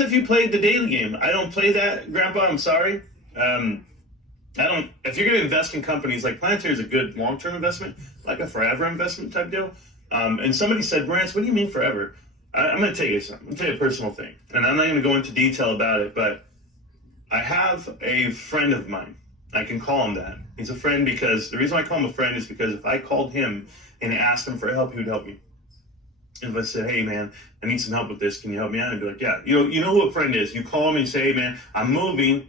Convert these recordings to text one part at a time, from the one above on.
If you played the daily game, I don't play that, Grandpa. I'm sorry. I don't. If you're going to invest in companies, like Palantir is a good long-term investment, like a forever investment type deal. And somebody said, Brance, what do you mean forever? I'm going to tell you something. I'm going to tell you a personal thing, and I'm not going to go into detail about it. But I have a friend of mine. I can call him that. He's a friend because the reason I call him a friend is because if I called him and asked him for help, he would help me. If I said, hey, man, I need some help with this. Can you help me out? He'd be like, yeah. You know who a friend is. You call him and you say, hey, man, I'm moving.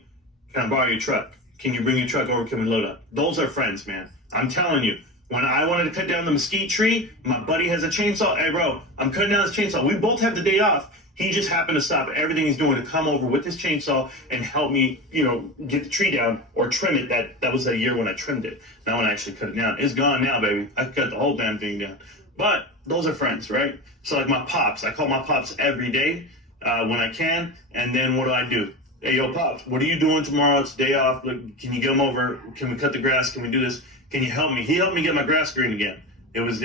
Can I borrow your truck? Can you bring your truck over? Can we load up? Those are friends, man. I'm telling you. When I wanted to cut down the mesquite tree, my buddy has a chainsaw. Hey, bro, I'm cutting down this chainsaw. We both have the day off. He just happened to stop everything he's doing to come over with his chainsaw and help me, get the tree down or trim it. That was that year when I trimmed it. Not when I actually cut it down. It's gone now, baby. I cut the whole damn thing down. But those are friends, right? So like my pops, I call my pops every day when I can. And then what do? Hey, yo, Pops, what are you doing tomorrow? It's day off. Look, can you get him over? Can we cut the grass? Can we do this? Can you help me? He helped me get my grass green again. It was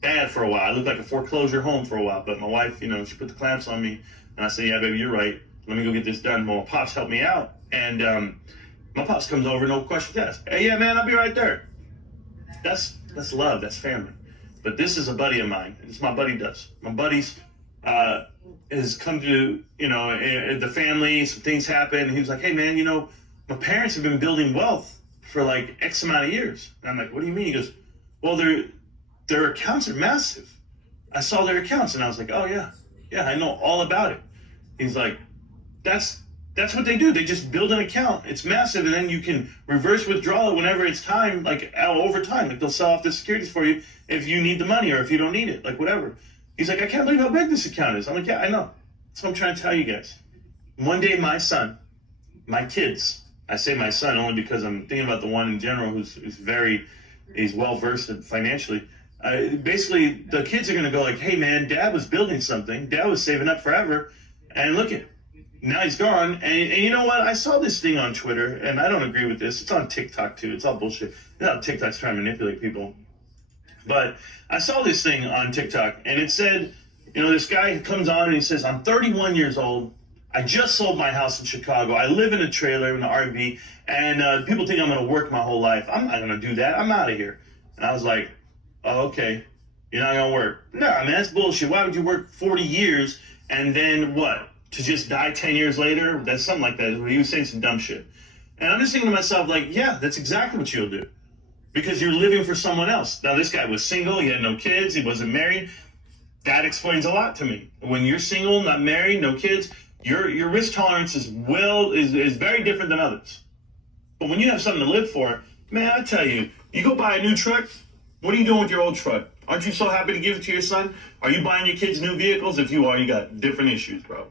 bad for a while. I looked like a foreclosure home for a while. But my wife, she put the clamps on me. And I said, yeah, baby, you're right. Let me go get this done. Well, my Pops helped me out. And my Pops comes over, no questions asked. Hey, yeah, man, I'll be right there. That's love. That's family. But this is a buddy of mine. It's my buddy does. My buddy's has come to, the family, some things happen. He was like, hey, man, my parents have been building wealth for like X amount of years. And I'm like, what do you mean? He goes, well, their accounts are massive. I saw their accounts. And I was like, oh, yeah. Yeah, I know all about it. He's like, that's what they do. They just build an account. It's massive. And then you can reverse withdraw it whenever it's time, like over time. Like they'll sell off the securities for you if you need the money or if you don't need it, like whatever. He's like, I can't believe how big this account is. I'm like, yeah, I know. That's what I'm trying to tell you guys. One day my son, my kids, I say my son only because I'm thinking about the one in general who's well-versed financially. Basically, the kids are going to go like, hey, man, Dad was building something. Dad was saving up forever. And look at it. Now he's gone. And you know what? I saw this thing on Twitter, and I don't agree with this. It's on TikTok, too. It's all bullshit. You know, TikTok's trying to manipulate people. But I saw this thing on TikTok, and it said, this guy comes on and he says, I'm 31 years old. I just sold my house in Chicago. I live in a trailer in an RV, and people think I'm going to work my whole life. I'm not going to do that. I'm out of here. And I was like, oh, okay. You're not going to work. No, man, that's bullshit. Why would you work 40 years and then what? To just die 10 years later? That's something like that. He was saying some dumb shit. And I'm just thinking to myself, like, yeah, that's exactly what you'll do. Because you're living for someone else. Now, this guy was single. He had no kids. He wasn't married. That explains a lot to me. When you're single, not married, no kids, your risk tolerance is very different than others. But when you have something to live for, man, I tell you, you go buy a new truck, what are you doing with your old truck? Aren't you so happy to give it to your son? Are you buying your kids new vehicles? If you are, you got different issues, bro.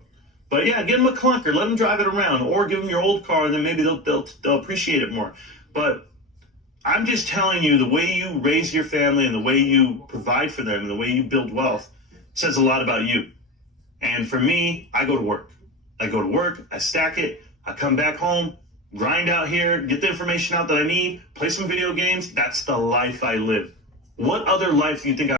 But yeah, give them a clunker. Let them drive it around. Or give them your old car, and then maybe they'll appreciate it more. But I'm just telling you, the way you raise your family and the way you provide for them and the way you build wealth says a lot about you. And for me, I go to work. I stack it, I come back home, grind out here, get the information out that I need, play some video games. That's the life I live. What other life do you think